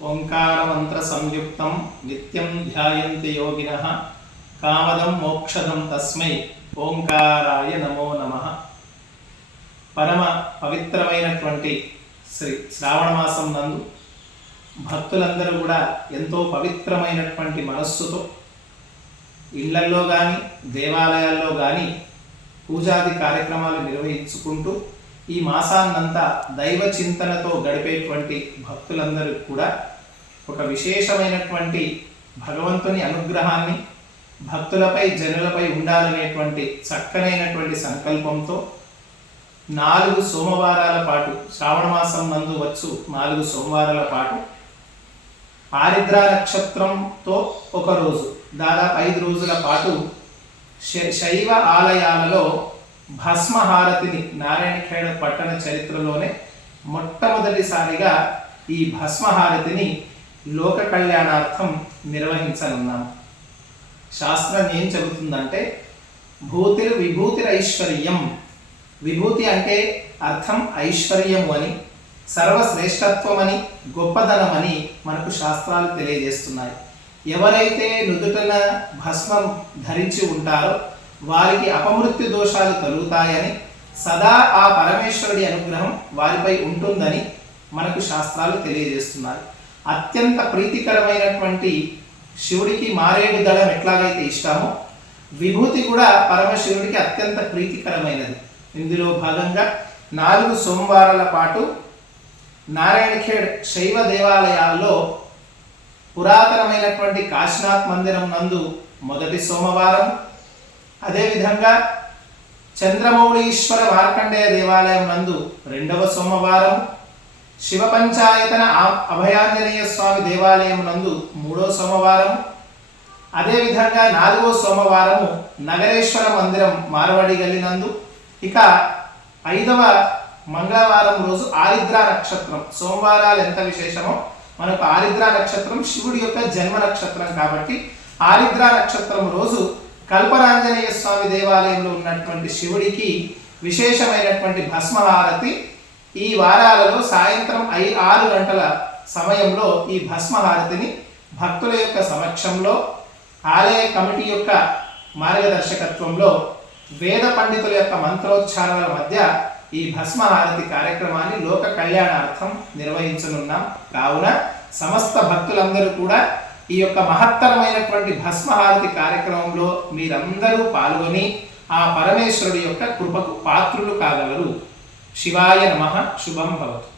ఓంకారమంత్ర సంయుక్తం నిత్యం ధ్యాయంతి యోగిన కామదం మోక్షదం తస్మై ఓంకారాయ నమో నమ. పరమ పవిత్రమైనటువంటి శ్రీ శ్రావణ మాసం నందు భక్తులందరూ కూడా ఎంతో పవిత్రమైనటువంటి మనస్సుతో ఇళ్ళల్లో కానీ దేవాలయాల్లో కానీ పూజాది కార్యక్రమాలు నిర్వహించుకుంటూ ఈ మాసాన్నంతా దైవ చింతనతో గడిపేటువంటి భక్తులందరూ కూడా ఒక విశేషమైనటువంటి భగవంతుని అనుగ్రహాన్ని భక్తులపై జనులపై ఉండాలనేటువంటి చక్కనైనటువంటి సంకల్పంతో నాలుగు సోమవారాల పాటు శ్రావణ మాసం నందు వచ్చు నాలుగు సోమవారాల పాటు ఆరిద్ర నక్షత్రంతో ఒక రోజు దాదాపు ఐదు రోజుల పాటు శ- శైవ ఆలయాలలో భస్మహారతిని నారాయణఖేడ పట్టణ చరిత్రలోనే మొట్టమొదటిసారిగా ఈ భస్మహారతిని లోక కళ్యాణార్థం నిర్వహించనున్నాము శాస్త్రం ఏం చెబుతుందంటే భూతిర్ విభూతిర్ ఐశ్వర్యం. విభూతి అంటే అర్థం ఐశ్వర్యము అని సర్వశ్రేష్టత్వం అని గొప్పదనం అని మనకు శాస్త్రాలు తెలియజేస్తున్నాయి. ఎవరైతే నుదుటన భస్మం ధరించి ఉంటారో వారికి అపమృత్యు దోషాలు కలుగుతాయని సదా ఆ పరమేశ్వరుడి అనుగ్రహం వారిపై ఉంటుందని మనకు శాస్త్రాలు తెలియజేస్తున్నారు అత్యంత ప్రీతికరమైనటువంటి శివుడికి మారేడు దళం ఎట్లాగైతే ఇష్టమో విభూతి కూడా పరమశివుడికి అత్యంత ప్రీతికరమైనది. ఇందులో భాగంగా నాలుగు సోమవారాల పాటు నారాయణఖేడ్ శైవ దేవాలయాల్లో పురాతనమైనటువంటి కాశీనాథ్ మందిరం నందు మొదటి సోమవారం అదేవిధంగా చంద్రమౌళీశ్వర మార్కండేయ దేవాలయం నందు రెండవ సోమవారం శివ పంచాయతన అభయాంజనేయ స్వామి దేవాలయం నందు మూడో సోమవారం అదేవిధంగా నాలుగో సోమవారము నగరేశ్వర మందిరం మార్వడి గల్లినందు ఇక ఐదవ మంగళవారం రోజు ఆరిద్ర నక్షత్రం. సోమవారాలు ఎంత విశేషమో మనకు ఆరిద్ర నక్షత్రం శివుడి యొక్క జన్మ నక్షత్రం కాబట్టి ఆరిద్ర నక్షత్రం రోజు కల్పరాంజనేయ స్వామి దేవాలయంలో ఉన్నటువంటి శివుడికి విశేషమైనటువంటి భస్మహారతి ఈ వారాలలో సాయంత్రం ఐ ఆరు గంటల సమయంలో ఈ భస్మహారతిని భక్తుల యొక్క సమక్షంలో ఆలయ కమిటీ యొక్క మార్గదర్శకత్వంలో వేద పండితుల యొక్క మంత్రోచ్చారణల మధ్య ఈ భస్మహారతి కార్యక్రమాన్ని లోక కళ్యాణార్థం నిర్వహించనున్నాం. కావున సమస్త భక్తులందరూ కూడా ఈ యొక్క మహత్తరమైనటువంటి భస్మహారతి కార్యక్రమంలో మీరందరూ పాల్గొని ఆ పరమేశ్వరుడి యొక్క కృపకు పాత్రులు కాగలరు. శివాయ నమ శుభం భవతు.